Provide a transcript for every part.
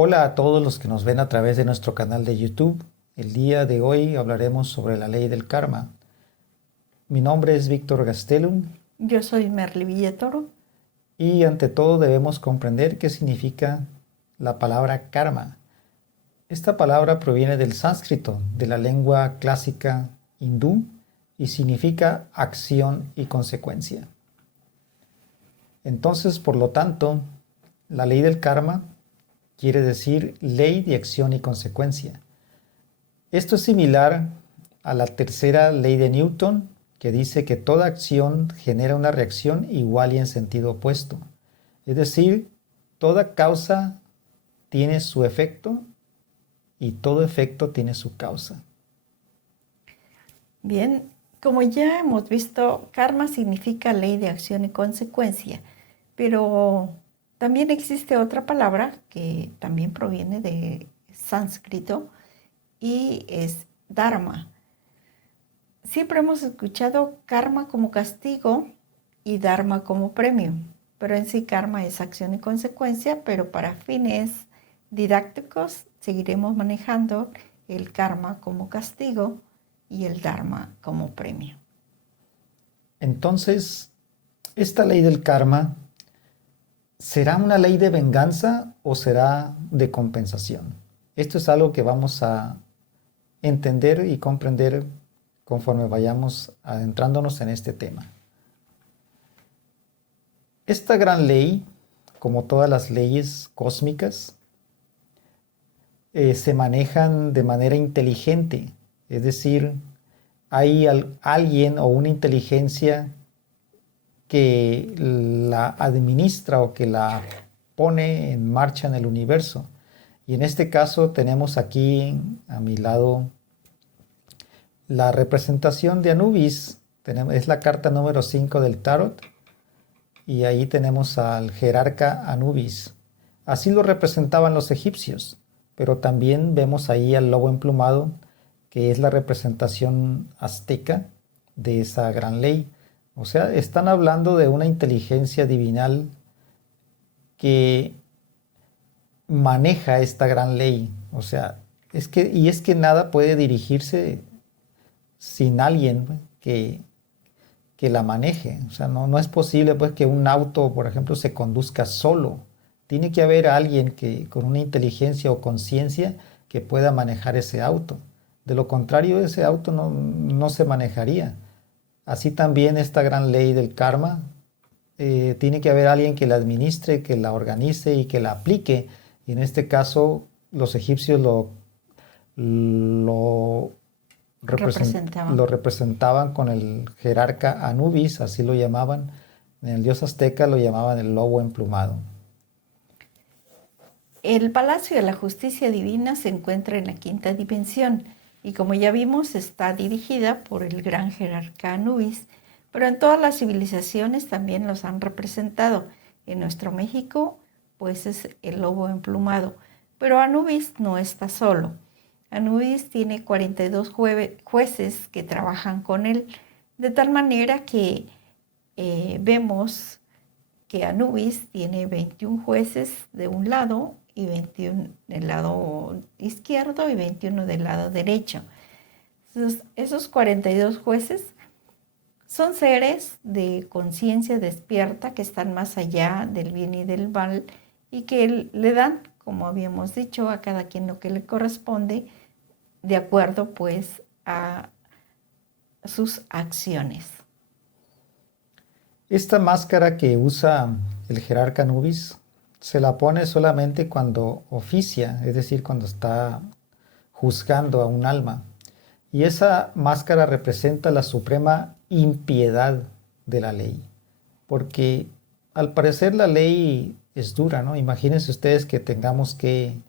Hola a todos los que nos ven a través de nuestro canal de YouTube. El día de hoy hablaremos sobre la ley del karma. Mi nombre es Víctor Gastelum Yo soy Merly Villatoro. y ante todo debemos comprender qué significa la palabra karma. Esta palabra proviene del sánscrito, de la lengua clásica hindú, y significa acción y consecuencia. Entonces, por lo tanto, la ley del karma quiere decir ley de acción y consecuencia. Esto es similar a la tercera ley de Newton, que dice que toda acción genera una reacción igual y en sentido opuesto. Es decir, toda causa tiene su efecto y todo efecto tiene su causa. Bien, como ya hemos visto, karma significa ley de acción y consecuencia, pero también existe otra palabra que también proviene de sánscrito y es dharma. Siempre hemos escuchado karma como castigo y dharma como premio, pero en sí karma es acción y consecuencia, pero para fines didácticos seguiremos manejando el karma como castigo y el dharma como premio. Entonces, esta ley del karma, ¿será una ley de venganza o será de compensación? Esto es algo que vamos a entender y comprender conforme vayamos adentrándonos en este tema. Esta gran ley, como todas las leyes cósmicas, se manejan de manera inteligente, es decir, hay alguien o una inteligencia que la administra o que la pone en marcha en el universo. Y en este caso tenemos aquí a mi lado la representación de Anubis. Es la carta número 5 del tarot y ahí tenemos al jerarca Anubis. Así lo representaban los egipcios, pero también vemos ahí al lobo emplumado, que es la representación azteca de esa gran ley. O sea, están hablando de una inteligencia divinal que maneja esta gran ley. O sea, es que nada puede dirigirse sin alguien que la maneje. O sea, no es posible pues que un auto, por ejemplo, se conduzca solo. Tiene que haber alguien que con una inteligencia o conciencia que pueda manejar ese auto. De lo contrario, ese auto no se manejaría. Así también esta gran ley del karma, tiene que haber alguien que la administre, que la organice y que la aplique. Y en este caso, los egipcios lo Representaban. lo representaban con el jerarca Anubis, así lo llamaban. En el dios azteca lo llamaban el lobo emplumado. El Palacio de la Justicia Divina se encuentra en la quinta dimensión y como ya vimos está dirigida por el gran jerarca Anubis, pero en todas las civilizaciones también los han representado. En nuestro México pues es el lobo emplumado, pero Anubis no está solo. Anubis tiene 42 jueces que trabajan con él, de tal manera que vemos que Anubis tiene 21 jueces de un lado y 21 del lado izquierdo y 21 del lado derecho. Entonces, esos 42 jueces son seres de conciencia despierta que están más allá del bien y del mal y que le dan, como habíamos dicho, a cada quien lo que le corresponde de acuerdo pues a sus acciones. Esta máscara que usa el jerarca Anubis se la pone solamente cuando oficia, es decir, cuando está juzgando a un alma. Y esa máscara representa la suprema impiedad de la ley. Porque al parecer la ley es dura, ¿no? Imagínense ustedes que tengamos que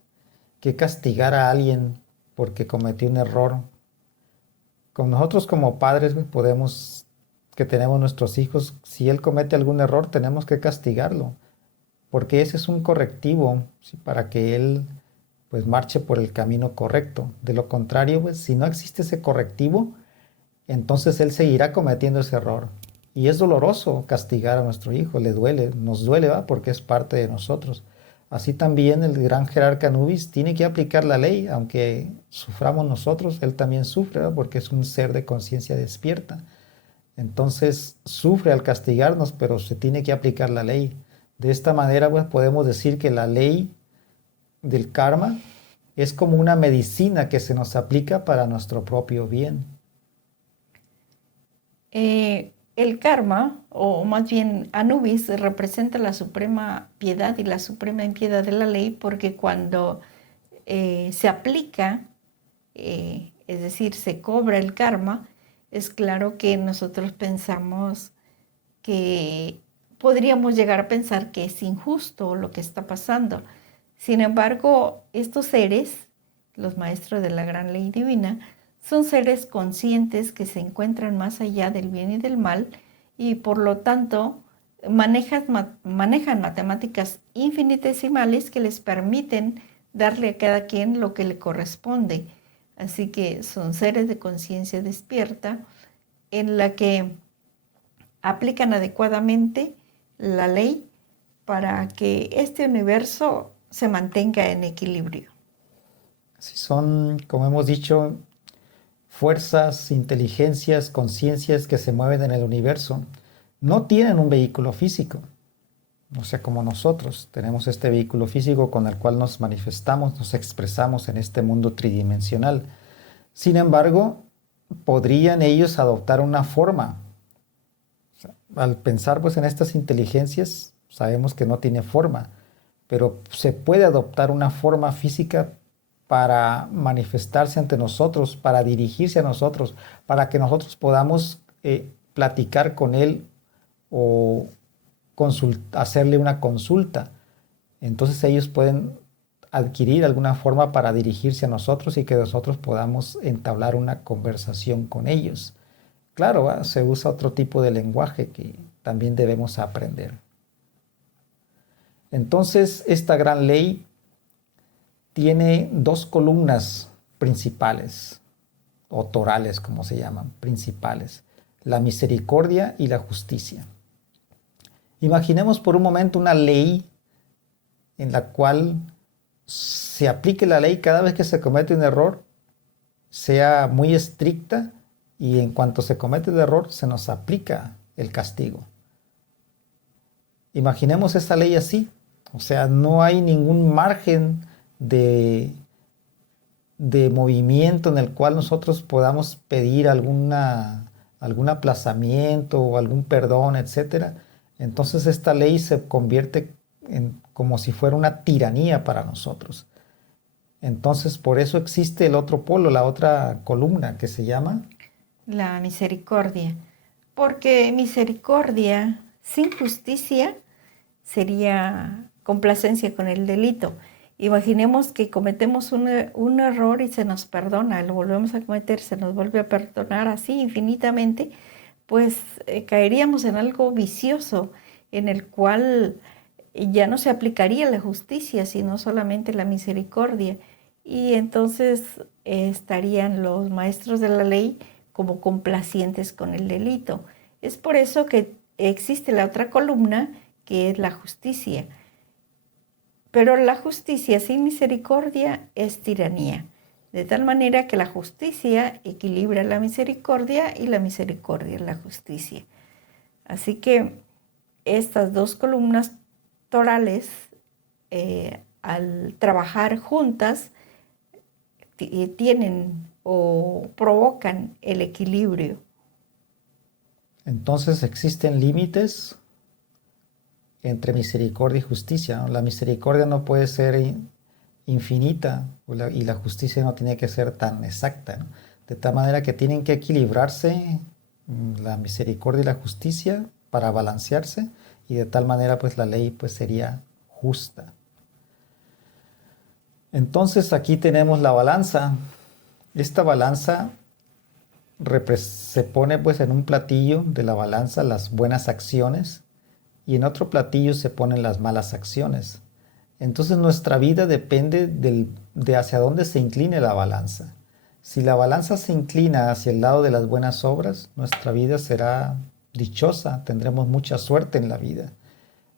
castigar a alguien porque cometió un error. Con nosotros como padres podemos, que tenemos nuestros hijos, si él comete algún error, tenemos que castigarlo, porque ese es un correctivo, ¿sí? Para que él pues marche por el camino correcto. De lo contrario, pues, si no existe ese correctivo, entonces él seguirá cometiendo ese error. Y es doloroso castigar a nuestro hijo, le duele, nos duele, ¿va? Porque es parte de nosotros. Así también el gran jerarca Anubis tiene que aplicar la ley, aunque suframos nosotros, él también sufre, ¿verdad? Porque es un ser de conciencia despierta. Entonces sufre al castigarnos, pero se tiene que aplicar la ley. De esta manera, pues podemos decir que la ley del karma es como una medicina que se nos aplica para nuestro propio bien. El karma, o más bien Anubis, representa la suprema piedad y la suprema impiedad de la ley, porque cuando se aplica, es decir, se cobra el karma, es claro que nosotros pensamos que podríamos llegar a pensar que es injusto lo que está pasando. Sin embargo, estos seres, los maestros de la gran ley divina, son seres conscientes que se encuentran más allá del bien y del mal y por lo tanto manejan matemáticas infinitesimales que les permiten darle a cada quien lo que le corresponde. Así que son seres de conciencia despierta en la que aplican adecuadamente la ley para que este universo se mantenga en equilibrio. Si son, como hemos dicho, fuerzas, inteligencias, conciencias que se mueven en el universo, no tienen un vehículo físico. O sea, como nosotros tenemos este vehículo físico con el cual nos manifestamos, nos expresamos en este mundo tridimensional. Sin embargo, podrían ellos adoptar una forma. O sea, al pensar pues en estas inteligencias, sabemos que no tiene forma, pero se puede adoptar una forma física para manifestarse ante nosotros, para dirigirse a nosotros, para que nosotros podamos platicar con él o hacerle una consulta. Entonces ellos pueden adquirir alguna forma para dirigirse a nosotros y que nosotros podamos entablar una conversación con ellos. Claro, se usa otro tipo de lenguaje que también debemos aprender. Entonces, esta gran ley tiene dos columnas principales, o torales, como se llaman, principales: la misericordia y la justicia. Imaginemos por un momento una ley en la cual se aplique la ley cada vez que se comete un error, sea muy estricta y en cuanto se comete el error se nos aplica el castigo. Imaginemos esa ley así, o sea, no hay ningún margen de movimiento en el cual nosotros podamos pedir algún aplazamiento o algún perdón, etc. Entonces esta ley se convierte como si fuera una tiranía para nosotros. Entonces por eso existe el otro polo, la otra columna que se llama la misericordia, porque misericordia sin justicia sería complacencia con el delito. Imaginemos que cometemos un error y se nos perdona, lo volvemos a cometer, se nos vuelve a perdonar así infinitamente, pues caeríamos en algo vicioso en el cual ya no se aplicaría la justicia, sino solamente la misericordia. Y entonces estarían los maestros de la ley como complacientes con el delito. Es por eso que existe la otra columna, que es la justicia. Pero la justicia sin misericordia es tiranía, de tal manera que la justicia equilibra la misericordia y la misericordia la justicia. Así que estas dos columnas torales, al trabajar juntas, tienen o provocan el equilibrio. Entonces existen límites entre misericordia y justicia, ¿no? La misericordia no puede ser infinita y la justicia no tiene que ser tan exacta, ¿no? De tal manera que tienen que equilibrarse la misericordia y la justicia para balancearse, y de tal manera pues la ley pues sería justa. Entonces aquí tenemos la balanza. Esta balanza se pone pues en un platillo de la balanza las buenas acciones y en otro platillo se ponen las malas acciones. Entonces nuestra vida depende de hacia dónde se incline la balanza. Si la balanza se inclina hacia el lado de las buenas obras, nuestra vida será dichosa, tendremos mucha suerte en la vida.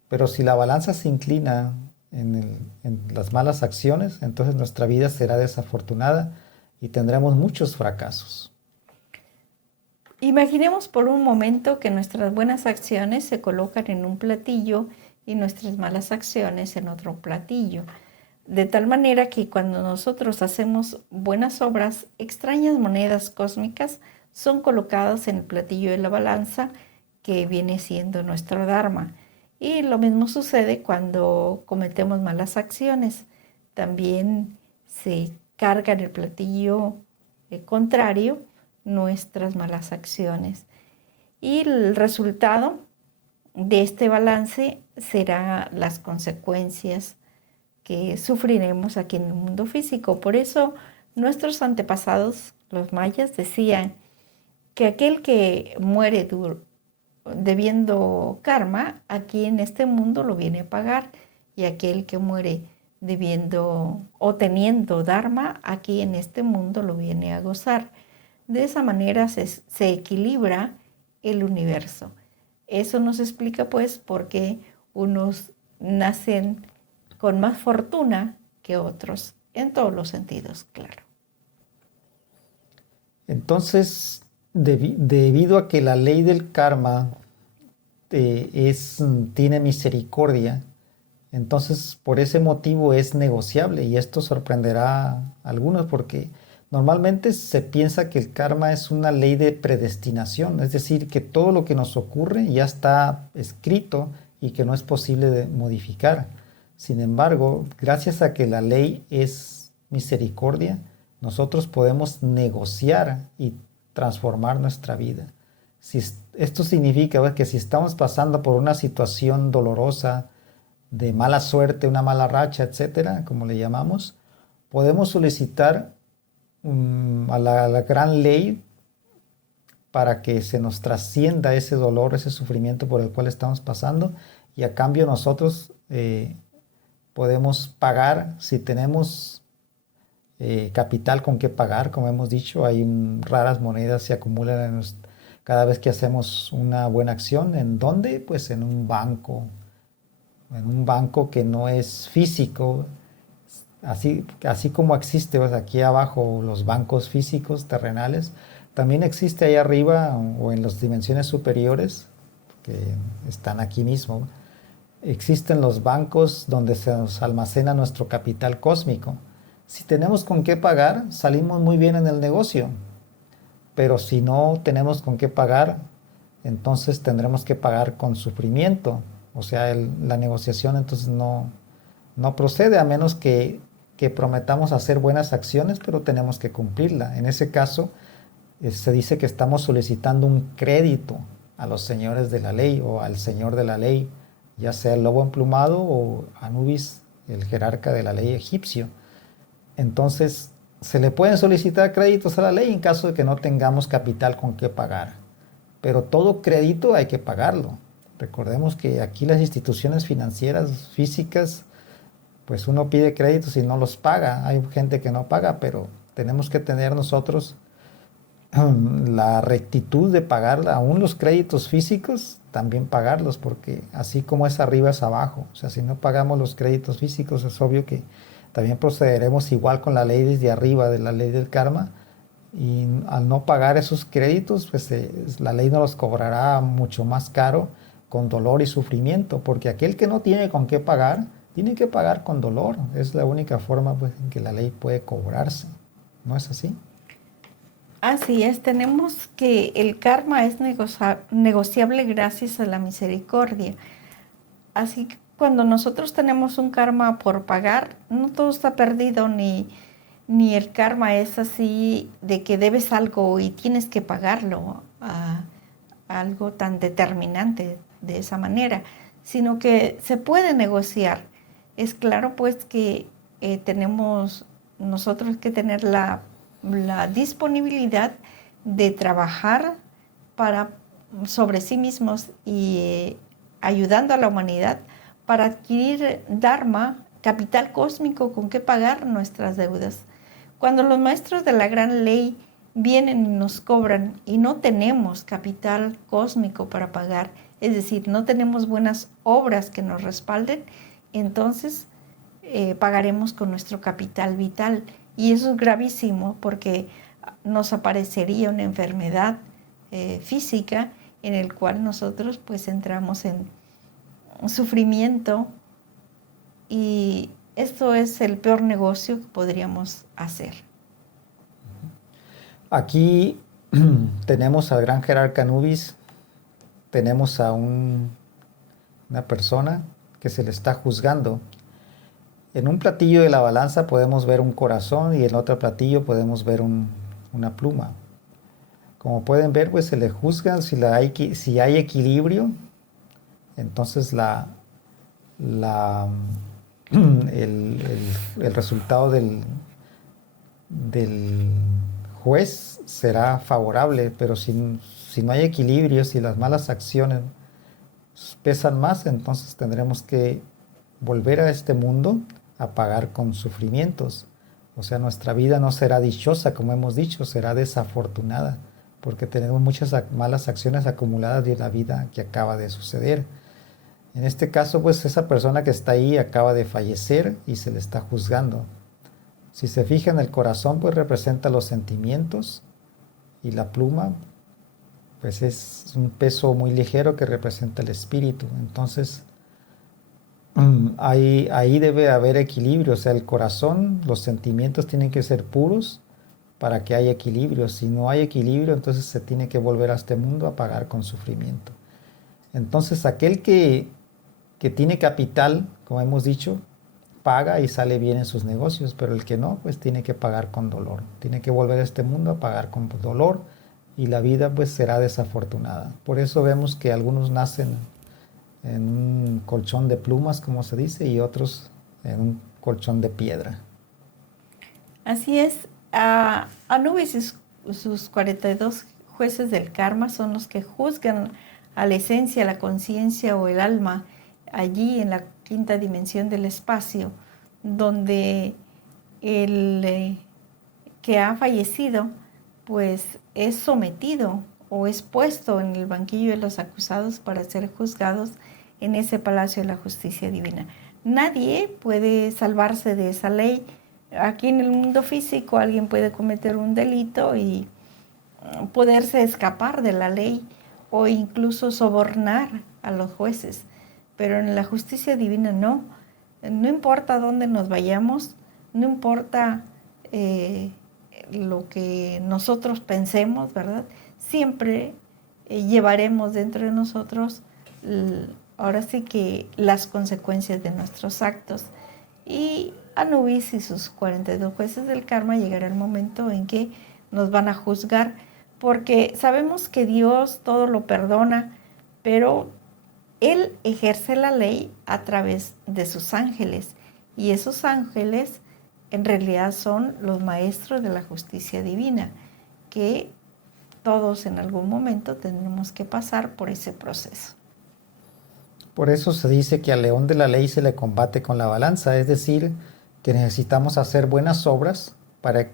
Pero si la balanza se inclina en las malas acciones, entonces nuestra vida será desafortunada y tendremos muchos fracasos. Imaginemos por un momento que nuestras buenas acciones se colocan en un platillo y nuestras malas acciones en otro platillo. De tal manera que cuando nosotros hacemos buenas obras, extrañas monedas cósmicas son colocadas en el platillo de la balanza que viene siendo nuestro Dharma. Y lo mismo sucede cuando cometemos malas acciones. También se carga en el platillo contrario nuestras malas acciones. Y el resultado de este balance será las consecuencias que sufriremos aquí en el mundo físico. Por eso nuestros antepasados, los mayas, decían que aquel que muere debiendo karma, aquí en este mundo lo viene a pagar, y aquel que muere debiendo o teniendo dharma, aquí en este mundo lo viene a gozar. De esa manera se equilibra el universo. Eso nos explica pues por qué unos nacen con más fortuna que otros, en todos los sentidos, claro. Entonces, debido a que la ley del karma tiene misericordia, entonces por ese motivo es negociable, y esto sorprenderá a algunos porque normalmente se piensa que el karma es una ley de predestinación, es decir, que todo lo que nos ocurre ya está escrito y que no es posible de modificar. Sin embargo, gracias a que la ley es misericordia, nosotros podemos negociar y transformar nuestra vida. Esto significa que si estamos pasando por una situación dolorosa, de mala suerte, una mala racha, etcétera, como le llamamos, podemos solicitar a la gran ley para que se nos trascienda ese dolor, ese sufrimiento por el cual estamos pasando, y a cambio nosotros podemos pagar si tenemos capital con qué pagar. Como hemos dicho, hay raras monedas se acumulan cada vez que hacemos una buena acción. ¿En dónde? Pues en un banco que no es físico, así como existe pues, aquí abajo los bancos físicos terrenales, también existe ahí arriba o en las dimensiones superiores, que están aquí mismo, existen los bancos donde se nos almacena nuestro capital cósmico. Si tenemos con qué pagar, salimos muy bien en el negocio, pero si no tenemos con qué pagar, entonces tendremos que pagar con sufrimiento. O sea, la negociación entonces no procede a menos que prometamos hacer buenas acciones, pero tenemos que cumplirla. En ese caso, se dice que estamos solicitando un crédito a los señores de la ley o al señor de la ley, ya sea el lobo emplumado o Anubis, el jerarca de la ley egipcio. Entonces, se le pueden solicitar créditos a la ley en caso de que no tengamos capital con qué pagar. Pero todo crédito hay que pagarlo. Recordemos que aquí las instituciones financieras físicas, pues uno pide créditos y no los paga. Hay gente que no paga, pero tenemos que tener nosotros la rectitud de pagar aún los créditos físicos, también pagarlos, porque así como es arriba es abajo. O sea, si no pagamos los créditos físicos, es obvio que también procederemos igual con la ley desde arriba, de la ley del karma, y al no pagar esos créditos, pues la ley nos los cobrará mucho más caro, con dolor y sufrimiento, porque aquel que no tiene con qué pagar, tiene que pagar con dolor. Es la única forma pues, en que la ley puede cobrarse. ¿No es así? Así es, tenemos que el karma es negociable gracias a la misericordia. Así que cuando nosotros tenemos un karma por pagar, no todo está perdido, ni el karma es así de que debes algo y tienes que pagarlo, algo tan determinante de esa manera, sino que se puede negociar. Es claro pues que tenemos nosotros que tener la disponibilidad de trabajar sobre sí mismos y ayudando a la humanidad para adquirir dharma, capital cósmico con que pagar nuestras deudas. Cuando los maestros de la gran ley vienen y nos cobran y no tenemos capital cósmico para pagar, es decir, no tenemos buenas obras que nos respalden, entonces pagaremos con nuestro capital vital. Y eso es gravísimo porque nos aparecería una enfermedad física en el cual nosotros pues entramos en sufrimiento, y esto es el peor negocio que podríamos hacer. Aquí tenemos al gran jerarca Anubis, tenemos a una persona que se le está juzgando. En un platillo de la balanza podemos ver un corazón y en otro platillo podemos ver una pluma. Como pueden ver, pues se le juzga si hay equilibrio, entonces el resultado del juez será favorable, pero si no hay equilibrio, si las malas acciones pesan más, entonces tendremos que volver a este mundo a pagar con sufrimientos. O sea, nuestra vida no será dichosa, como hemos dicho, será desafortunada, porque tenemos muchas malas acciones acumuladas de la vida que acaba de suceder. En este caso, pues esa persona que está ahí acaba de fallecer y se le está juzgando. Si se fija en el corazón, pues representa los sentimientos, y la pluma, pues es un peso muy ligero que representa el espíritu. Entonces, ahí debe haber equilibrio. O sea, el corazón, los sentimientos tienen que ser puros para que haya equilibrio. Si no hay equilibrio, entonces se tiene que volver a este mundo a pagar con sufrimiento. Entonces, aquel que tiene capital, como hemos dicho, paga y sale bien en sus negocios, pero el que no, pues tiene que pagar con dolor. Tiene que volver a este mundo a pagar con dolor, y la vida pues será desafortunada. Por eso vemos que algunos nacen en un colchón de plumas, como se dice, y otros en un colchón de piedra. Así es. Anubis y sus 42 jueces del karma son los que juzgan a la esencia, la conciencia o el alma allí en la quinta dimensión del espacio, donde el que ha fallecido pues es sometido o es puesto en el banquillo de los acusados para ser juzgados en ese palacio de la justicia divina. Nadie puede salvarse de esa ley. Aquí en el mundo físico alguien puede cometer un delito y poderse escapar de la ley o incluso sobornar a los jueces, pero en la justicia divina no. No importa dónde nos vayamos, no importa lo que nosotros pensemos, ¿verdad? Siempre llevaremos dentro de nosotros ahora sí que las consecuencias de nuestros actos. Y Anubis y sus 42 jueces del karma llegará el momento en que nos van a juzgar, porque sabemos que Dios todo lo perdona, pero Él ejerce la ley a través de sus ángeles, y esos ángeles en realidad son los maestros de la justicia divina, que todos en algún momento tendremos que pasar por ese proceso. Por eso se dice que al león de la ley se le combate con la balanza, es decir, que necesitamos hacer buenas obras para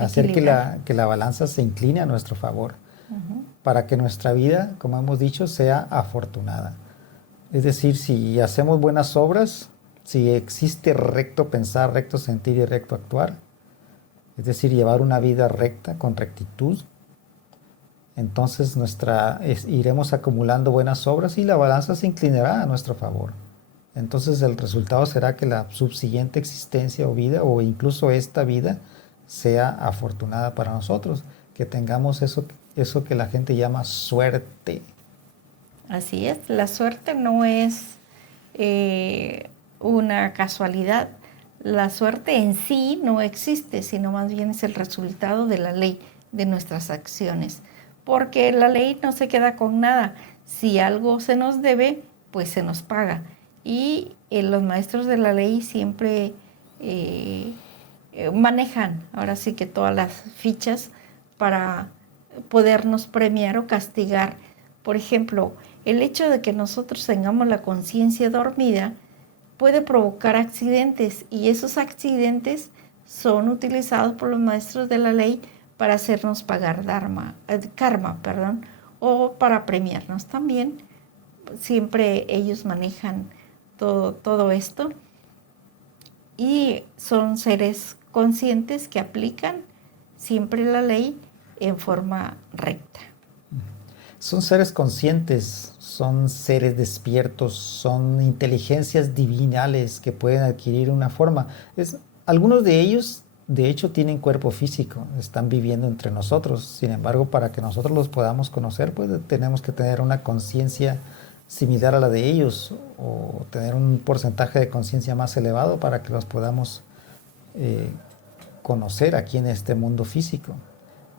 hacer que la balanza se incline a nuestro favor, para que nuestra vida, como hemos dicho, sea afortunada. Es decir, si hacemos buenas obras, si existe recto pensar, recto sentir y recto actuar, es decir, llevar una vida recta, con rectitud, entonces iremos acumulando buenas obras y la balanza se inclinará a nuestro favor. Entonces el resultado será que la subsiguiente existencia o vida, o incluso esta vida, sea afortunada para nosotros, que tengamos eso que la gente llama suerte. Así es, la suerte no es una casualidad. La suerte en sí no existe, sino más bien es el resultado de la ley, de nuestras acciones. Porque la ley no se queda con nada. Si algo se nos debe, pues se nos paga. Y los maestros de la ley siempre manejan, ahora sí que todas las fichas para podernos premiar o castigar. Por ejemplo, el hecho de que nosotros tengamos la conciencia dormida puede provocar accidentes, y esos accidentes son utilizados por los maestros de la ley para hacernos pagar karma, o para premiarnos también. Siempre ellos manejan todo esto. y son seres conscientes que aplican siempre la ley en forma recta. Son seres conscientes, son seres despiertos, son inteligencias divinales que pueden adquirir una forma. Algunos de ellos, de hecho, tienen cuerpo físico, están viviendo entre nosotros. Sin embargo, para que nosotros los podamos conocer, pues tenemos que tener una conciencia similar a la de ellos o tener un porcentaje de conciencia más elevado para que los podamos conocer aquí en este mundo físico.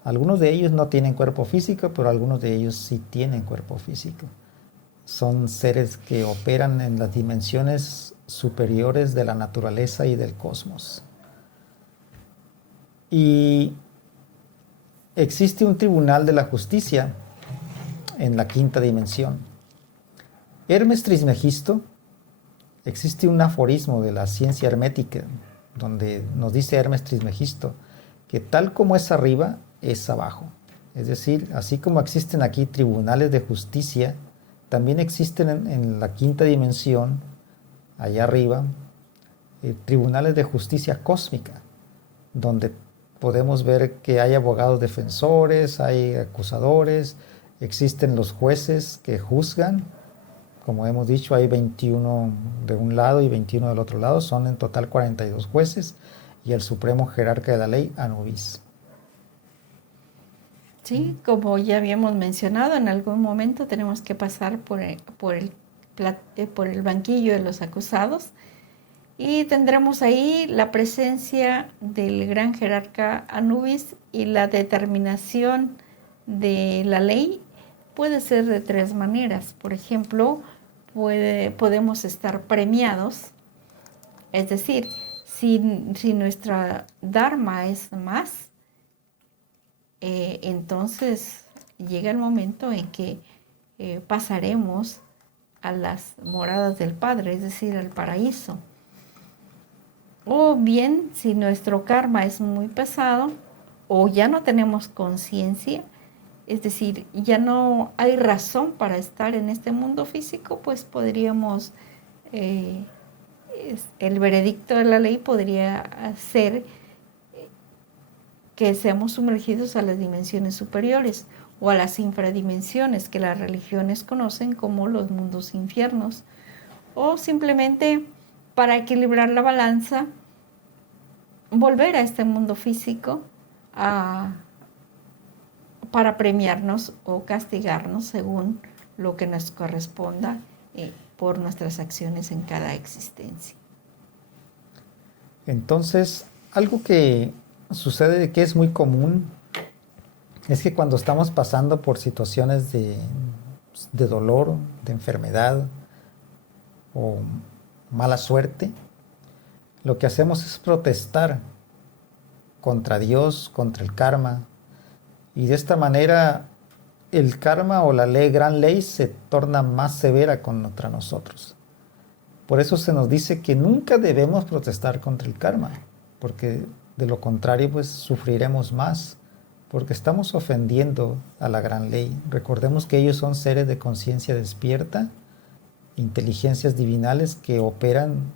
Algunos de ellos no tienen cuerpo físico, pero algunos de ellos sí tienen cuerpo físico. Son seres que operan en las dimensiones superiores de la naturaleza y del cosmos. Y existe un tribunal de la justicia en la quinta dimensión. Hermes Trismegisto, existe un aforismo de la ciencia hermética donde nos dice Hermes Trismegisto que tal como es arriba, es abajo. Es decir, así como existen aquí tribunales de justicia, también existen en la quinta dimensión, allá arriba, tribunales de justicia cósmica, donde podemos ver que hay abogados defensores, hay acusadores, existen los jueces que juzgan. Como hemos dicho, hay 21 de un lado y 21 del otro lado, son en total 42 jueces, y el supremo jerarca de la ley, Anubis. Sí, como ya habíamos mencionado, en algún momento tenemos que pasar por el banquillo de los acusados y tendremos ahí la presencia del gran jerarca Anubis, y la determinación de la ley puede ser de tres maneras. Por ejemplo, podemos estar premiados, es decir, si nuestra dharma es más, entonces llega el momento en que pasaremos a las moradas del Padre, es decir, al paraíso. O bien, si nuestro karma es muy pesado o ya no tenemos conciencia, es decir, ya no hay razón para estar en este mundo físico, pues podríamos, el veredicto de la ley podría ser que seamos sumergidos a las dimensiones superiores o a las infradimensiones que las religiones conocen como los mundos infiernos, o simplemente para equilibrar la balanza, volver a este mundo físico para premiarnos o castigarnos según lo que nos corresponda por nuestras acciones en cada existencia. Entonces, algo que sucede que es muy común es que cuando estamos pasando por situaciones de dolor, de enfermedad o mala suerte, lo que hacemos es protestar contra Dios, contra el karma, y de esta manera el karma o la gran ley se torna más severa contra nosotros. Por eso se nos dice que nunca debemos protestar contra el karma, porque de lo contrario pues sufriremos más, porque estamos ofendiendo a la gran ley. Recordemos que ellos son seres de conciencia despierta, inteligencias divinales que operan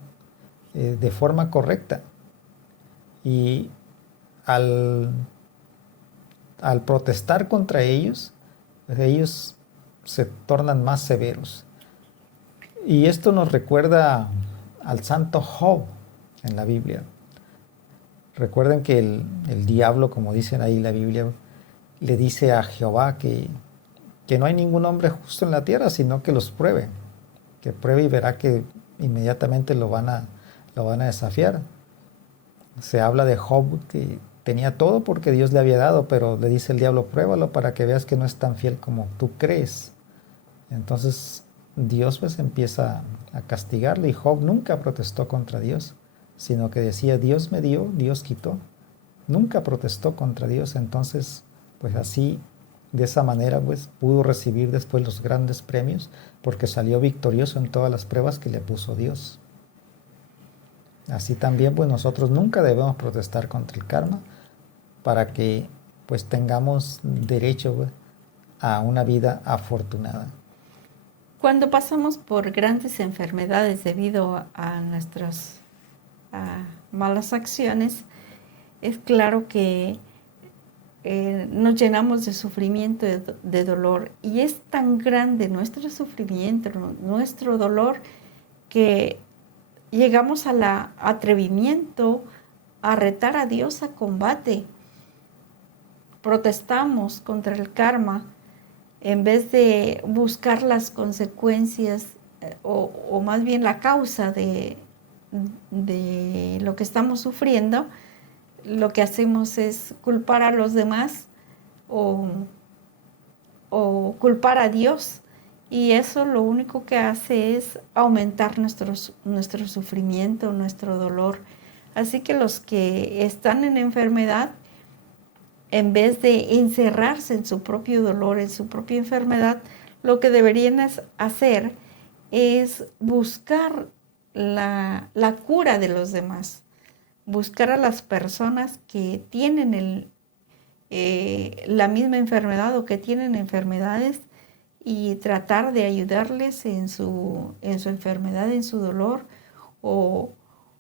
de forma correcta, y al protestar contra ellos, pues ellos se tornan más severos. Y esto nos recuerda al santo Job en la Biblia. Recuerden que el diablo, como dicen ahí en la Biblia, le dice a Jehová que no hay ningún hombre justo en la tierra, sino que los pruebe. Que pruebe y verá que inmediatamente lo van a desafiar. Se habla de Job que tenía todo porque Dios le había dado, pero le dice el diablo, pruébalo para que veas que no es tan fiel como tú crees. Entonces Dios pues empieza a castigarle, y Job nunca protestó contra Dios, sino que decía, Dios me dio, Dios quitó. Nunca protestó contra Dios. Entonces pues así, de esa manera pues pudo recibir después los grandes premios, porque salió victorioso en todas las pruebas que le puso Dios. Así también pues nosotros nunca debemos protestar contra el karma, para que pues tengamos derecho pues, a una vida afortunada. Cuando pasamos por grandes enfermedades debido a malas acciones, es claro que nos llenamos de sufrimiento, de dolor. Y es tan grande nuestro sufrimiento, nuestro dolor, que llegamos al atrevimiento a retar a Dios a combate. Protestamos contra el karma en vez de buscar las consecuencias o más bien la causa de lo que estamos sufriendo. Lo que hacemos es culpar a los demás o culpar a Dios, y eso lo único que hace es aumentar nuestro sufrimiento, nuestro dolor. Así que los que están en enfermedad, en vez de encerrarse en su propio dolor, en su propia enfermedad, lo que deberían hacer es buscar la cura de los demás. Buscar a las personas que tienen la misma enfermedad o que tienen enfermedades, y tratar de ayudarles en su enfermedad, en su dolor, o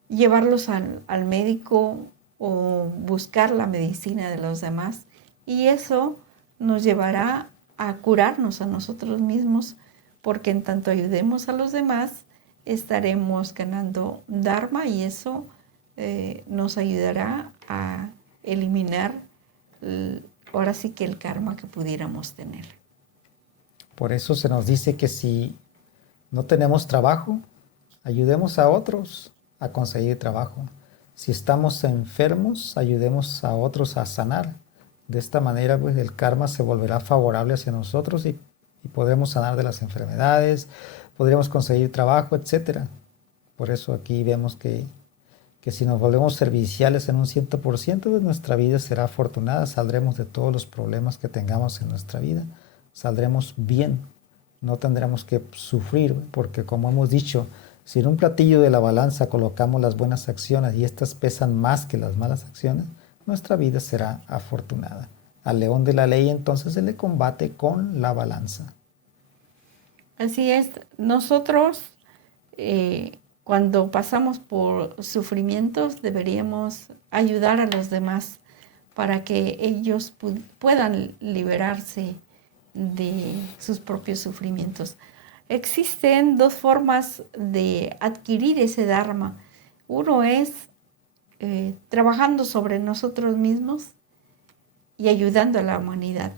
llevarlos al médico o buscar la medicina de los demás. Y eso nos llevará a curarnos a nosotros mismos, porque en tanto ayudemos a los demás, estaremos ganando dharma, y eso nos ayudará a eliminar ahora sí que el karma que pudiéramos tener. Por eso se nos dice que si no tenemos trabajo, ayudemos a otros a conseguir trabajo. Si estamos enfermos, ayudemos a otros a sanar. De esta manera, pues el karma se volverá favorable hacia nosotros y podremos sanar de las enfermedades, podremos conseguir trabajo, etc. Por eso aquí vemos que si nos volvemos serviciales en un 100%, pues nuestra vida será afortunada, saldremos de todos los problemas que tengamos en nuestra vida, saldremos bien, no tendremos que sufrir, porque como hemos dicho, si en un platillo de la balanza colocamos las buenas acciones y estas pesan más que las malas acciones, nuestra vida será afortunada. Al león de la ley entonces se le combate con la balanza. Así es, nosotros cuando pasamos por sufrimientos deberíamos ayudar a los demás para que ellos puedan liberarse de sus propios sufrimientos. Existen dos formas de adquirir ese dharma. Uno es trabajando sobre nosotros mismos y ayudando a la humanidad.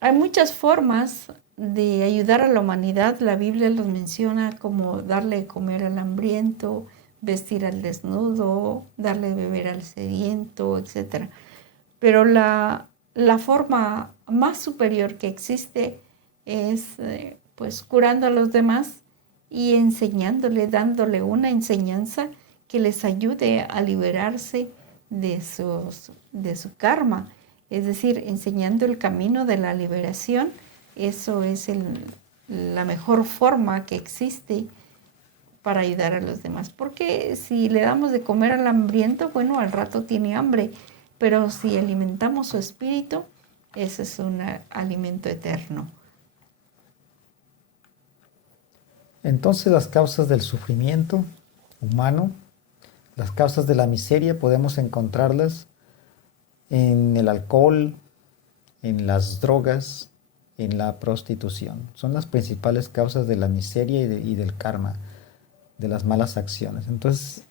Hay muchas formas de ayudar a la humanidad. La Biblia los menciona como darle de comer al hambriento, vestir al desnudo, darle de beber al sediento, etc. Pero la forma más superior que existe es pues curando a los demás y enseñándole, dándole una enseñanza que les ayude a liberarse de su karma. Es decir, enseñando el camino de la liberación. Eso es la mejor forma que existe para ayudar a los demás. Porque si le damos de comer al hambriento, bueno, al rato tiene hambre. Pero si alimentamos su espíritu, ese es un alimento eterno. Entonces las causas del sufrimiento humano, las causas de la miseria, podemos encontrarlas en el alcohol, en las drogas, en la prostitución. Son las principales causas de la miseria y del karma, de las malas acciones. Entonces,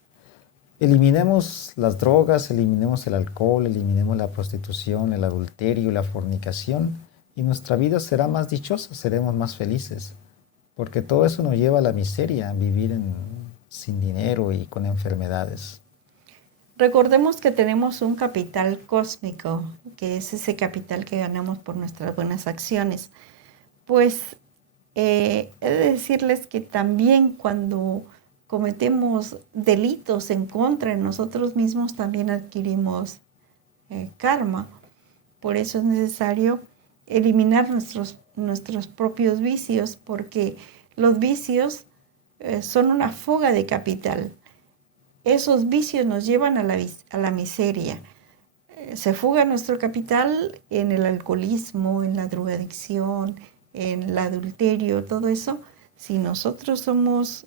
eliminemos las drogas, eliminemos el alcohol, eliminemos la prostitución, el adulterio, la fornicación, y nuestra vida será más dichosa, seremos más felices, porque todo eso nos lleva a la miseria, a vivir sin dinero y con enfermedades. Recordemos que tenemos un capital cósmico, que es ese capital que ganamos por nuestras buenas acciones. Pues he de decirles que también cuando cometemos delitos en contra de nosotros mismos, también adquirimos karma. Por eso es necesario eliminar nuestros propios vicios, porque los vicios son una fuga de capital. Esos vicios nos llevan a la miseria. Se fuga nuestro capital en el alcoholismo, en la drogadicción, en el adulterio, todo eso. Si nosotros somos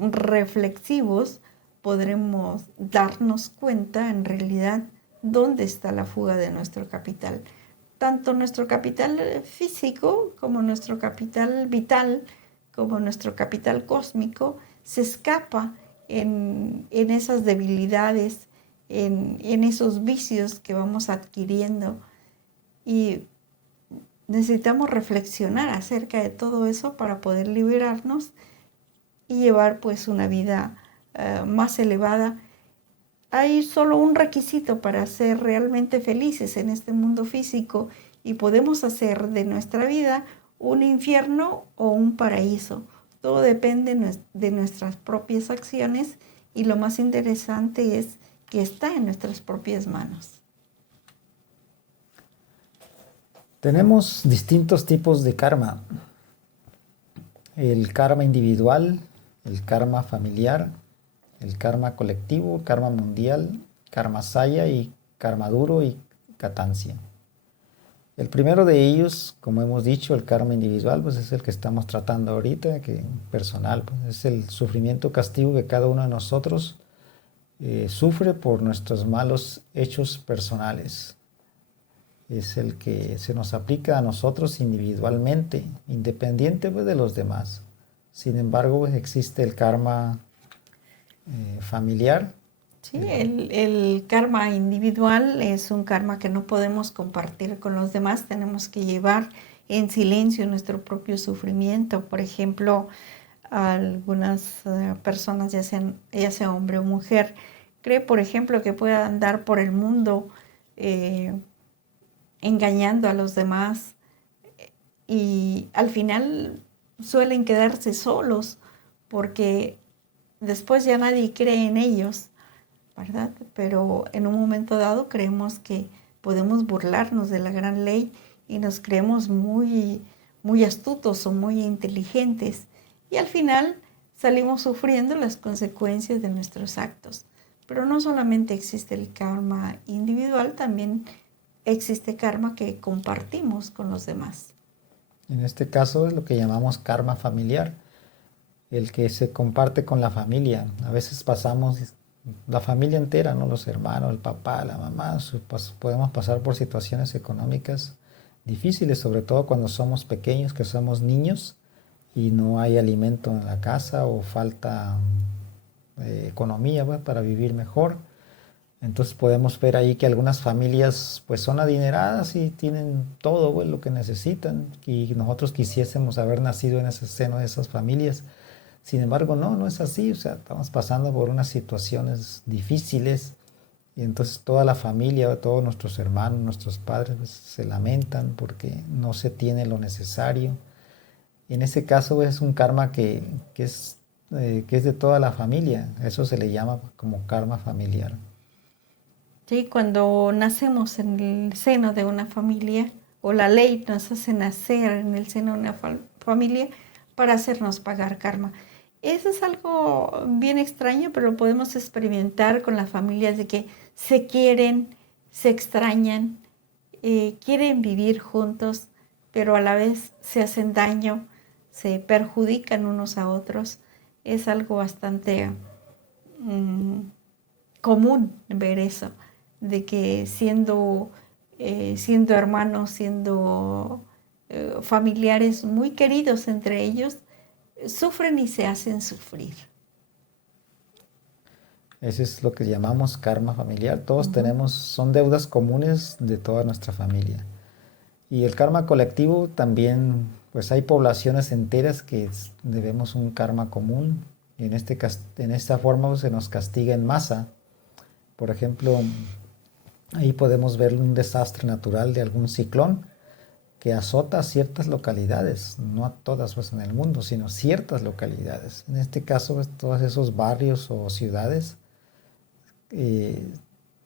reflexivos, podremos darnos cuenta en realidad dónde está la fuga de nuestro capital. Tanto nuestro capital físico como nuestro capital vital, como nuestro capital cósmico, se escapa en esas debilidades, en esos vicios que vamos adquiriendo. Y necesitamos reflexionar acerca de todo eso para poder liberarnos y llevar pues una vida más elevada. Hay solo un requisito para ser realmente felices en este mundo físico y podemos hacer de nuestra vida un infierno o un paraíso. Todo depende de nuestras propias acciones y lo más interesante es que está en nuestras propias manos. Tenemos distintos tipos de karma. El karma individual, el karma familiar, el karma colectivo, karma mundial, karma saya y karma duro y katansya. El primero de ellos, como hemos dicho, el karma individual, pues es el que estamos tratando ahorita, que personal, pues es el sufrimiento castigo que cada uno de nosotros sufre por nuestros malos hechos personales. Es el que se nos aplica a nosotros individualmente, independiente pues, de los demás. Sin embargo, pues, existe el karma familiar. Sí, el karma individual es un karma que no podemos compartir con los demás, tenemos que llevar en silencio nuestro propio sufrimiento. Por ejemplo, algunas personas, ya sea hombre o mujer, cree, por ejemplo, que pueda andar por el mundo engañando a los demás y al final suelen quedarse solos porque después ya nadie cree en ellos, ¿verdad? Pero en un momento dado creemos que podemos burlarnos de la gran ley y nos creemos muy, muy astutos o muy inteligentes y al final salimos sufriendo las consecuencias de nuestros actos. Pero no solamente existe el karma individual, también existe karma que compartimos con los demás. En este caso es lo que llamamos karma familiar, el que se comparte con la familia. A veces pasamos la familia entera, ¿no? Los hermanos, el papá, la mamá, podemos pasar por situaciones económicas difíciles, sobre todo cuando somos pequeños, que somos niños y no hay alimento en la casa o falta economía pues, para vivir mejor. Entonces podemos ver ahí que algunas familias pues son adineradas y tienen todo pues, lo que necesitan y nosotros quisiésemos haber nacido en ese seno de esas familias. Sin embargo, no es así. O sea, estamos pasando por unas situaciones difíciles y entonces toda la familia, todos nuestros hermanos, nuestros padres pues, se lamentan porque no se tiene lo necesario. Y en ese caso pues, es un karma que es de toda la familia. Eso se le llama como karma familiar. Sí, cuando nacemos en el seno de una familia, o la ley nos hace nacer en el seno de una familia para hacernos pagar karma. Eso es algo bien extraño, pero lo podemos experimentar con las familias de que se quieren, se extrañan, quieren vivir juntos, pero a la vez se hacen daño, se perjudican unos a otros. Es algo bastante común ver eso, de que siendo hermanos, siendo familiares muy queridos entre ellos, sufren y se hacen sufrir. Ese es lo que llamamos karma familiar. Todos tenemos, son deudas comunes de toda nuestra familia. Y el karma colectivo también, pues hay poblaciones enteras que debemos un karma común. Y en esta forma pues, se nos castiga en masa. Por ejemplo, ahí podemos ver un desastre natural de algún ciclón que azota a ciertas localidades, no a todas pues, en el mundo, sino ciertas localidades. En este caso, pues, todos esos barrios o ciudades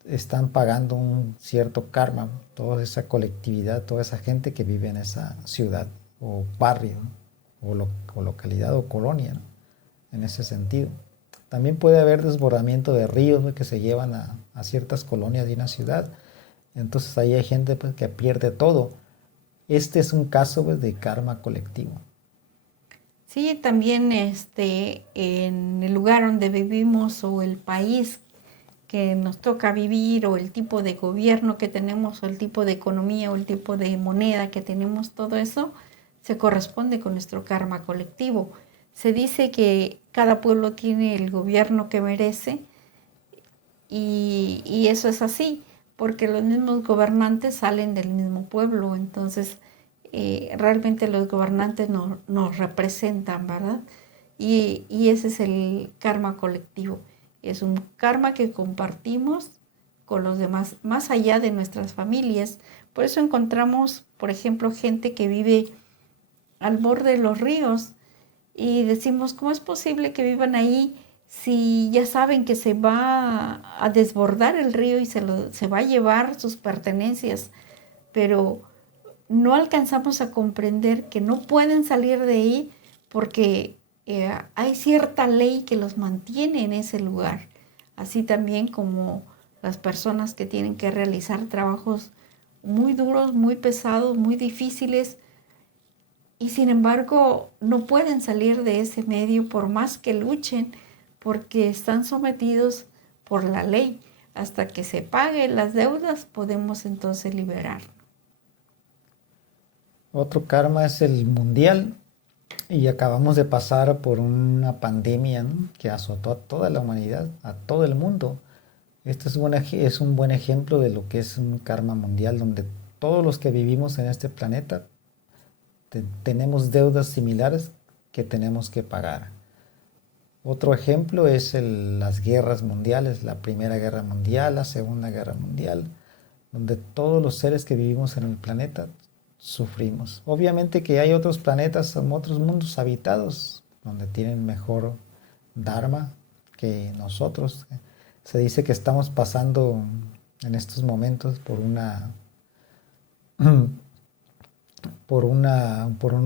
están pagando un cierto karma, toda esa colectividad, toda esa gente que vive en esa ciudad o barrio, ¿no? o localidad o colonia, ¿no? En ese sentido. También puede haber desbordamiento de ríos, ¿no? que se llevan a ciertas colonias de una ciudad. Entonces ahí hay gente pues, que pierde todo. Este es un caso pues, de karma colectivo. Sí, también en el lugar donde vivimos o el país que nos toca vivir o el tipo de gobierno que tenemos o el tipo de economía o el tipo de moneda que tenemos, todo eso se corresponde con nuestro karma colectivo. Se dice que cada pueblo tiene el gobierno que merece y eso es así, porque los mismos gobernantes salen del mismo pueblo, entonces realmente los gobernantes nos representan, ¿verdad? Y ese es el karma colectivo. Es un karma que compartimos con los demás, más allá de nuestras familias. Por eso encontramos, por ejemplo, gente que vive al borde de los ríos y decimos, ¿cómo es posible que vivan ahí si ya saben que se va a desbordar el río y se va a llevar sus pertenencias? Pero no alcanzamos a comprender que no pueden salir de ahí porque hay cierta ley que los mantiene en ese lugar. Así también como las personas que tienen que realizar trabajos muy duros, muy pesados, muy difíciles, y sin embargo no pueden salir de ese medio por más que luchen, porque están sometidos por la ley. Hasta que se paguen las deudas podemos entonces liberar. Otro karma es el mundial y acabamos de pasar por una pandemia, ¿no?, que azotó a toda la humanidad, a todo el mundo. Este es un buen ejemplo de lo que es un karma mundial, donde todos los que vivimos en este planeta tenemos deudas similares que tenemos que pagar. Otro ejemplo es las guerras mundiales, la Primera Guerra Mundial, la Segunda Guerra Mundial, donde todos los seres que vivimos en el planeta sufrimos. Obviamente que hay otros planetas, otros mundos habitados, donde tienen mejor dharma que nosotros. Se dice que estamos pasando en estos momentos por un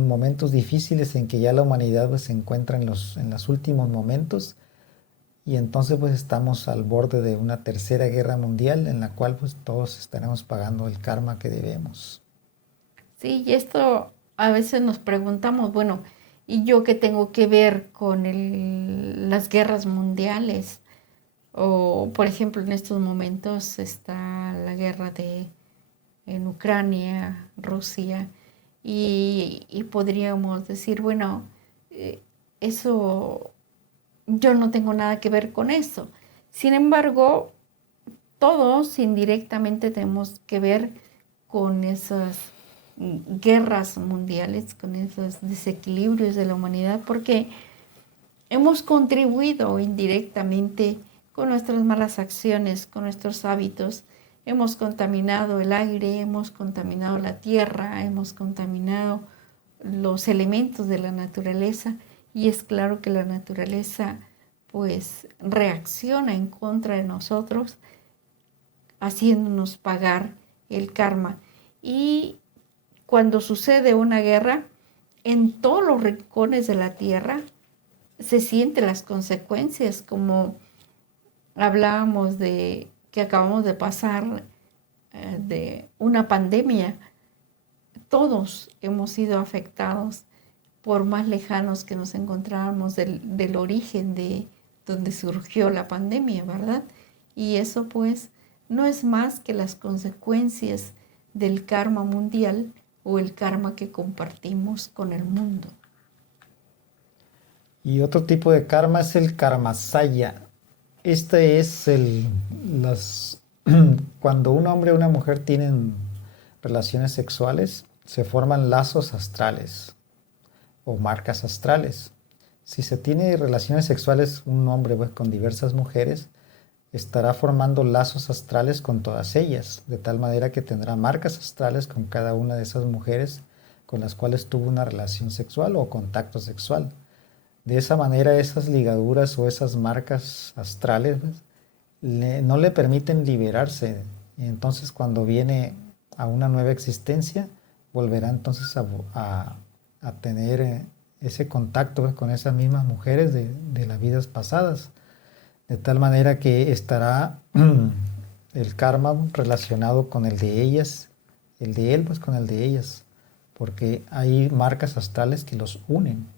momentos difíciles en que ya la humanidad pues, se encuentra en los últimos momentos, y entonces pues estamos al borde de una tercera guerra mundial en la cual pues todos estaremos pagando el karma que debemos. Sí, y esto a veces nos preguntamos, bueno, ¿y yo qué tengo que ver con las guerras mundiales? O, por ejemplo, en estos momentos está la guerra en Ucrania, Rusia, y podríamos decir, bueno, eh, eso, yo no tengo nada que ver con eso. Sin embargo, todos indirectamente tenemos que ver con esas guerras mundiales, con esos desequilibrios de la humanidad, porque hemos contribuido indirectamente con nuestras malas acciones, con nuestros hábitos. Hemos contaminado el aire, hemos contaminado la tierra, hemos contaminado los elementos de la naturaleza, y es claro que la naturaleza pues reacciona en contra de nosotros, haciéndonos pagar el karma. Y cuando sucede una guerra, en todos los rincones de la tierra se sienten las consecuencias, como hablábamos de que acabamos de pasar de una pandemia. Todos hemos sido afectados, por más lejanos que nos encontráramos del origen de donde surgió la pandemia, ¿verdad? Y eso pues no es más que las consecuencias del karma mundial o el karma que compartimos con el mundo. Y otro tipo de karma es el karmasaya. Este es cuando un hombre y una mujer tienen relaciones sexuales, se forman lazos astrales o marcas astrales. Si se tiene relaciones sexuales un hombre pues, con diversas mujeres, estará formando lazos astrales con todas ellas, de tal manera que tendrá marcas astrales con cada una de esas mujeres con las cuales tuvo una relación sexual o contacto sexual. De esa manera, esas ligaduras o esas marcas astrales pues, no le permiten liberarse. Y entonces, cuando viene a una nueva existencia, volverá entonces a tener ese contacto pues, con esas mismas mujeres de las vidas pasadas. De tal manera que estará el karma relacionado con el de ellas, el de él pues con el de ellas, porque hay marcas astrales que los unen.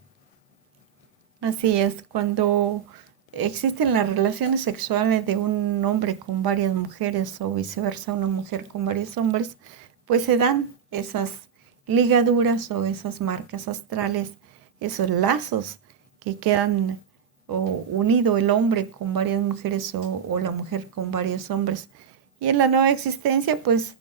Así es, cuando existen las relaciones sexuales de un hombre con varias mujeres o viceversa, una mujer con varios hombres, pues se dan esas ligaduras o esas marcas astrales, esos lazos que quedan o unido el hombre con varias mujeres o la mujer con varios hombres. Y en la nueva existencia, pues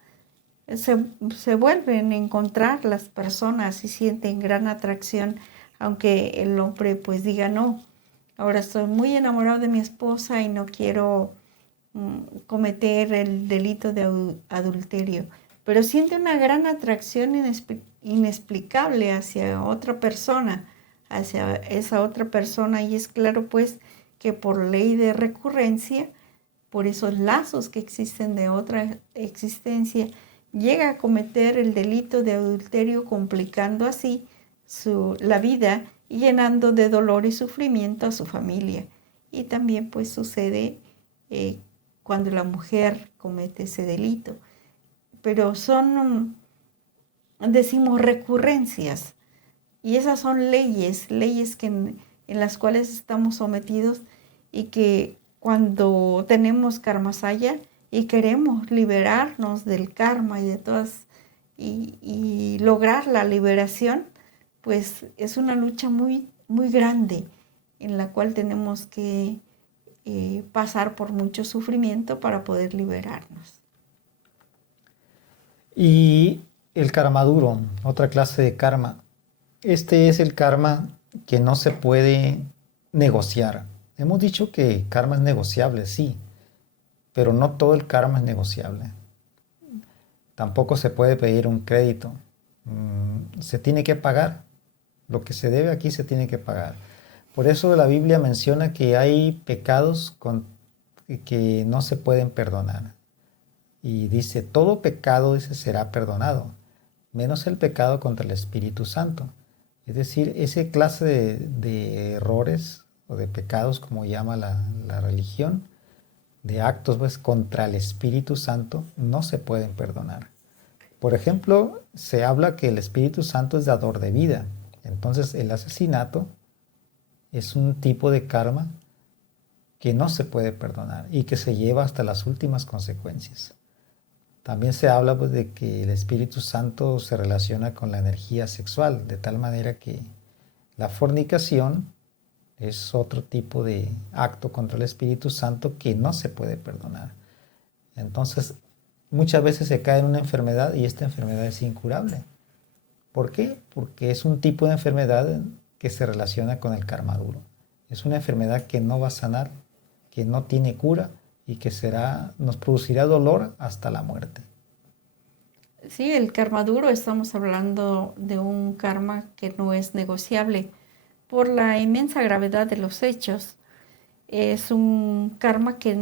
se vuelven a encontrar las personas y sienten gran atracción, aunque el hombre pues diga no, ahora estoy muy enamorado de mi esposa y no quiero cometer el delito de adulterio, pero siente una gran atracción inexplicable hacia otra persona, hacia esa otra persona, y es claro pues que por ley de recurrencia, por esos lazos que existen de otra existencia, llega a cometer el delito de adulterio, complicando así la vida y llenando de dolor y sufrimiento a su familia. Y también pues sucede eh, cuando la mujer comete ese delito. Pero son, decimos, recurrencias. Y esas son leyes en las cuales estamos sometidos y que cuando tenemos karmasaya y queremos liberarnos del karma y de todas y lograr la liberación, pues es una lucha muy, muy grande en la cual tenemos que pasar por mucho sufrimiento para poder liberarnos. Y el karma duro, otra clase de karma. Este es el karma que no se puede negociar. Hemos dicho que karma es negociable, sí, pero no todo el karma es negociable. Tampoco se puede pedir un crédito. Se tiene que pagar. Lo que se debe aquí se tiene que pagar. Por eso la Biblia menciona que hay pecados que no se pueden perdonar. Y dice, todo pecado ese será perdonado, menos el pecado contra el Espíritu Santo. Es decir, ese clase de errores o de pecados, como llama la religión, de actos pues, contra el Espíritu Santo, no se pueden perdonar. Por ejemplo, se habla que el Espíritu Santo es dador de vida. Entonces, el asesinato es un tipo de karma que no se puede perdonar y que se lleva hasta las últimas consecuencias. También se habla pues, de que el Espíritu Santo se relaciona con la energía sexual, de tal manera que la fornicación es otro tipo de acto contra el Espíritu Santo que no se puede perdonar. Entonces, muchas veces se cae en una enfermedad y esta enfermedad es incurable. ¿Por qué? Porque es un tipo de enfermedad que se relaciona con el karma duro. Es una enfermedad que no va a sanar, que no tiene cura y que nos producirá dolor hasta la muerte. Sí, el karma duro, estamos hablando de un karma que no es negociable por la inmensa gravedad de los hechos. Es un karma que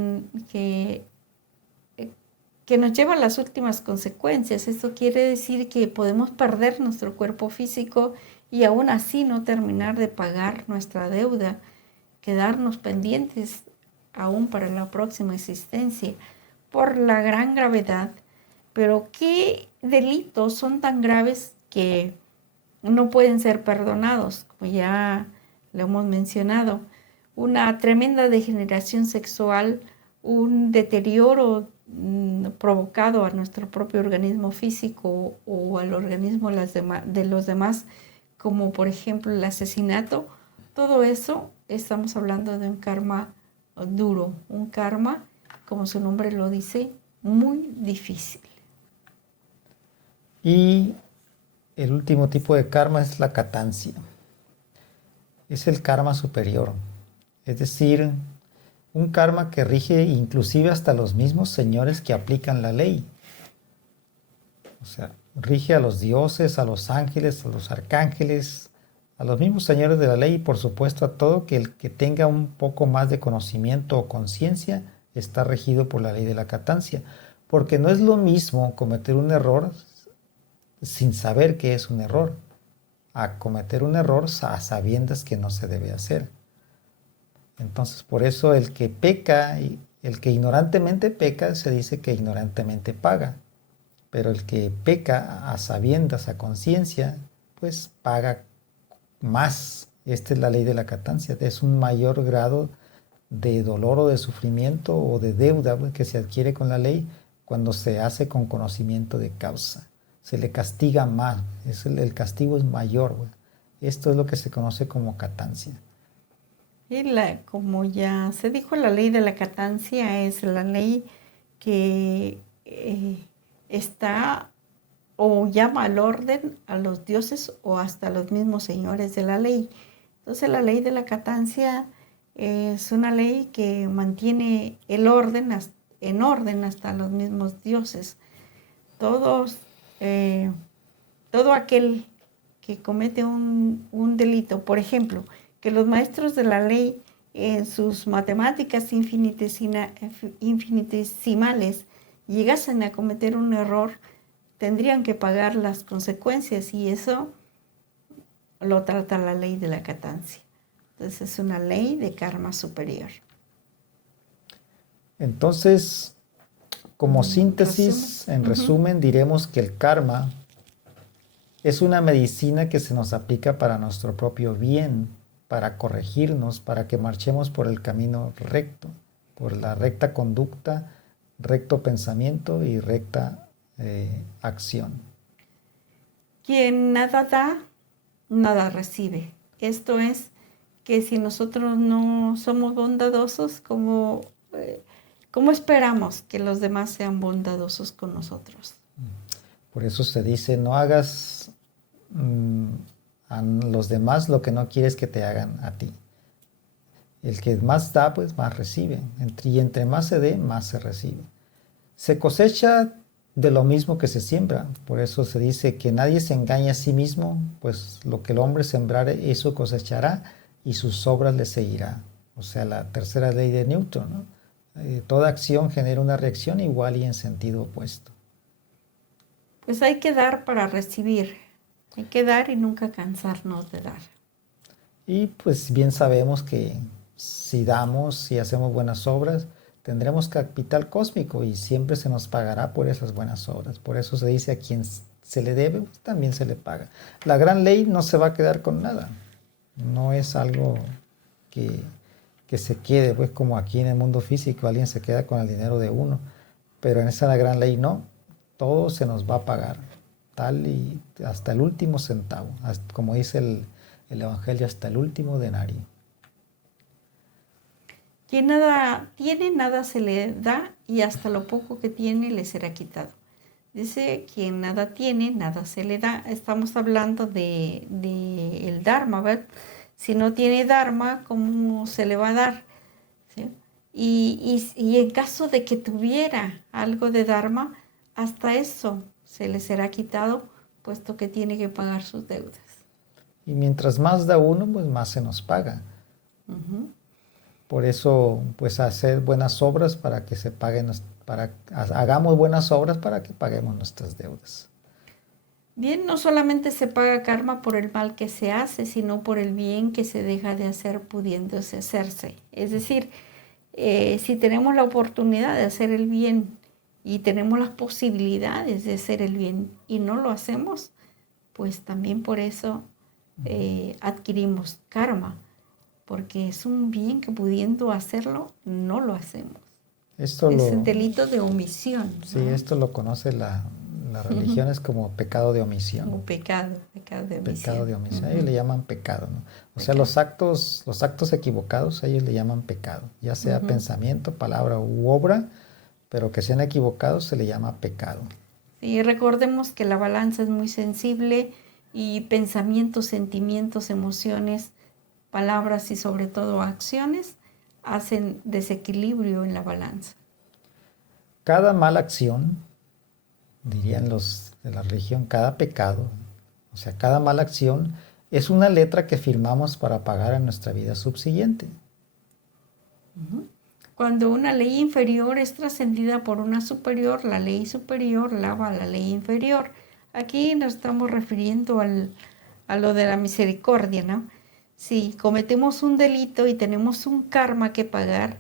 nos lleva a las últimas consecuencias. Esto quiere decir que podemos perder nuestro cuerpo físico y aún así no terminar de pagar nuestra deuda, quedarnos pendientes aún para la próxima existencia por la gran gravedad. Pero ¿qué delitos son tan graves que no pueden ser perdonados? Como ya lo hemos mencionado, una tremenda degeneración sexual, un deterioro provocado a nuestro propio organismo físico o al organismo de los demás, como por ejemplo el asesinato. Todo eso estamos hablando de un karma duro, un karma, como su nombre lo dice, muy difícil. Y el último tipo de karma es la katancia. Es el karma superior. Es decir, un karma que rige inclusive hasta los mismos señores que aplican la ley. O sea, rige a los dioses, a los ángeles, a los arcángeles, a los mismos señores de la ley y por supuesto a todo que el que tenga un poco más de conocimiento o conciencia está regido por la ley de la katancia. Porque no es lo mismo cometer un error sin saber que es un error, a cometer un error a sabiendas que no se debe hacer. Entonces, por eso el que peca, el que ignorantemente peca, se dice que ignorantemente paga. Pero el que peca a sabiendas, a conciencia, pues paga más Esta es la ley de la catancia. Es un mayor grado de dolor o de sufrimiento o de deuda, pues, que se adquiere con la ley cuando se hace con conocimiento de causa. Se le castiga más, el castigo es mayor, pues. Esto es lo que se conoce como catancia. Y como ya se dijo, la ley de la catancia es la ley que está o llama al orden a los dioses o hasta los mismos señores de la ley. Entonces la ley de la catancia es una ley que mantiene el orden en orden hasta los mismos dioses. Todos, todo aquel que comete un delito, por ejemplo, que los maestros de la ley en sus matemáticas infinitesimales llegasen a cometer un error, tendrían que pagar las consecuencias y eso lo trata la ley de la catancia. Entonces es una ley de karma superior. Entonces, como síntesis, en resumen, diremos que el karma es una medicina que se nos aplica para nuestro propio bien, para corregirnos, para que marchemos por el camino recto, por la recta conducta, recto pensamiento y recta acción. Quien nada da, nada recibe. Esto es que si nosotros no somos bondadosos, ¿cómo esperamos que los demás sean bondadosos con nosotros? Por eso se dice, no hagas a los demás lo que no quieres que te hagan a ti. El que más da, pues más recibe. Y entre más se dé, más se recibe. Se cosecha de lo mismo que se siembra. Por eso se dice que nadie se engaña a sí mismo, pues lo que el hombre sembrare, eso cosechará y sus obras le seguirá. O sea, la tercera ley de Newton, ¿no? Toda acción genera una reacción igual y en sentido opuesto. Pues hay que dar para recibir. Hay que dar y nunca cansarnos de dar. Y pues bien sabemos que si damos, si hacemos buenas obras, tendremos capital cósmico y siempre se nos pagará por esas buenas obras. Por eso se dice a quien se le debe, pues también se le paga. La gran ley no se va a quedar con nada. No es algo que se quede, pues como aquí en el mundo físico, alguien se queda con el dinero de uno. Pero en esa gran ley no. Todo se nos va a pagar. Tal y hasta el último centavo. Como dice el Evangelio, hasta el último denario. Quien nada tiene, nada se le da y hasta lo poco que tiene le será quitado. Dice, quien nada tiene, nada se le da. Estamos hablando de el Dharma, ¿verdad? Si no tiene Dharma, ¿cómo se le va a dar? ¿Sí? Y en caso de que tuviera algo de Dharma, hasta eso se le será quitado, puesto que tiene que pagar sus deudas. Y mientras más da uno, pues más se nos paga. Por eso, pues hacer buenas obras para que se paguen, hagamos buenas obras para que paguemos nuestras deudas. Bien, no solamente se paga karma por el mal que se hace, sino por el bien que se deja de hacer pudiéndose hacerse. Es decir, si tenemos la oportunidad de hacer el bien y tenemos las posibilidades de hacer el bien y no lo hacemos, pues también por eso adquirimos karma, porque es un bien que pudiendo hacerlo, no lo hacemos. Es el delito de omisión, ¿no? Sí, esto lo conoce las religiones como pecado de omisión. Como pecado de omisión. Pecado de omisión. Ellos le llaman pecado, ¿no? O sea, los actos equivocados, ellos le llaman pecado. Ya sea pensamiento, palabra u obra, pero que sean equivocados se le llama pecado. Sí, recordemos que la balanza es muy sensible y pensamientos, sentimientos, emociones, palabras y sobre todo acciones hacen desequilibrio en la balanza. Cada mala acción, dirían los de la religión, cada pecado, o sea, cada mala acción es una letra que firmamos para pagar en nuestra vida subsiguiente. Cuando una ley inferior es trascendida por una superior, la ley superior lava a la ley inferior. Aquí nos estamos refiriendo a lo de la misericordia, ¿no? Si cometemos un delito y tenemos un karma que pagar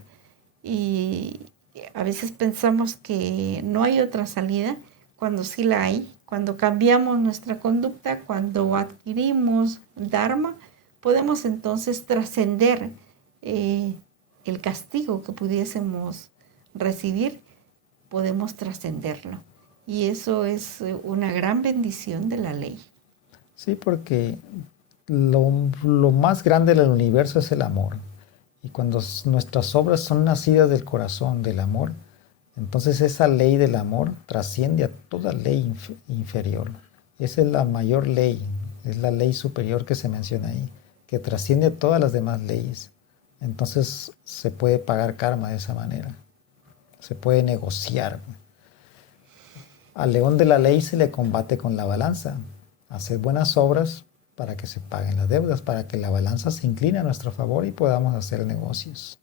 y a veces pensamos que no hay otra salida, cuando sí la hay, cuando cambiamos nuestra conducta, cuando adquirimos Dharma, podemos entonces trascender el castigo que pudiésemos recibir, podemos trascenderlo. Y eso es una gran bendición de la ley. Sí, porque lo más grande del universo es el amor. Y cuando nuestras obras son nacidas del corazón, del amor, entonces esa ley del amor trasciende a toda ley inferior. Esa es la mayor ley, es la ley superior que se menciona ahí, que trasciende a todas las demás leyes. Entonces se puede pagar karma de esa manera, se puede negociar. Al león de la ley se le combate con la balanza, hacer buenas obras para que se paguen las deudas, para que la balanza se incline a nuestro favor y podamos hacer negocios.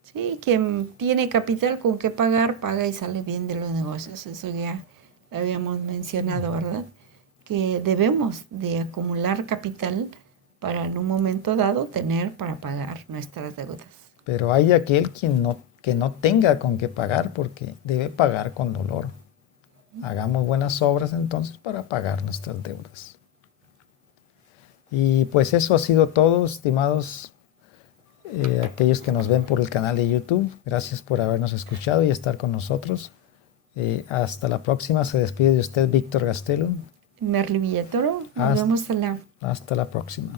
Sí, quien tiene capital con qué pagar, paga y sale bien de los negocios. Eso ya lo habíamos mencionado, ¿verdad? Que debemos de acumular capital para en un momento dado tener para pagar nuestras deudas. Pero hay aquel que no tenga con qué pagar porque debe pagar con dolor. Hagamos buenas obras entonces para pagar nuestras deudas. Y pues eso ha sido todo, estimados aquellos que nos ven por el canal de YouTube. Gracias por habernos escuchado y estar con nosotros. Hasta la próxima. Se despide de usted Víctor Gastelo. Merly Villatoro, nos vemos a la... Hasta la próxima.